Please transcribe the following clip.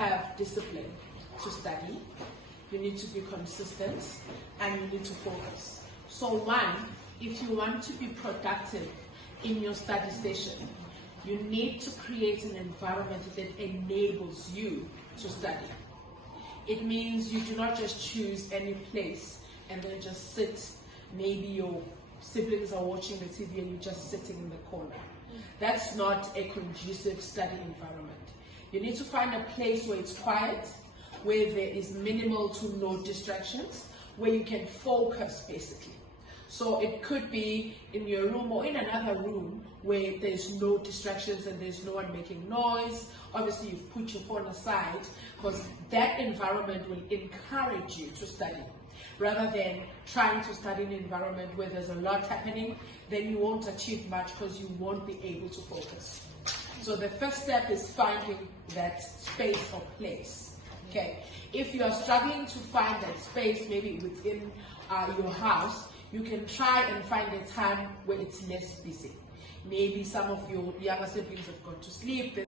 have discipline to study, you need to be consistent, and you need to focus. So one, if you want to be productive in your study session, you need to create an environment that enables you to study. It means you do not just choose any place and then just sit. Maybe your siblings are watching the TV and you're just sitting in the corner. That's not a conducive study environment. You need to find a place where it's quiet, where there is minimal to no distractions, where you can focus basically. So it could be in your room or in another room where there's no distractions and there's no one making noise. Obviously you've put your phone aside, because that environment will encourage you to study. Rather than trying to study in an environment where there's a lot happening, then you won't achieve much because you won't be able to focus. So the first step is finding that space or place. Okay. If you are struggling to find that space, maybe within your house, you can try and find a time where it's less busy. Maybe some of your younger siblings have gone to sleep.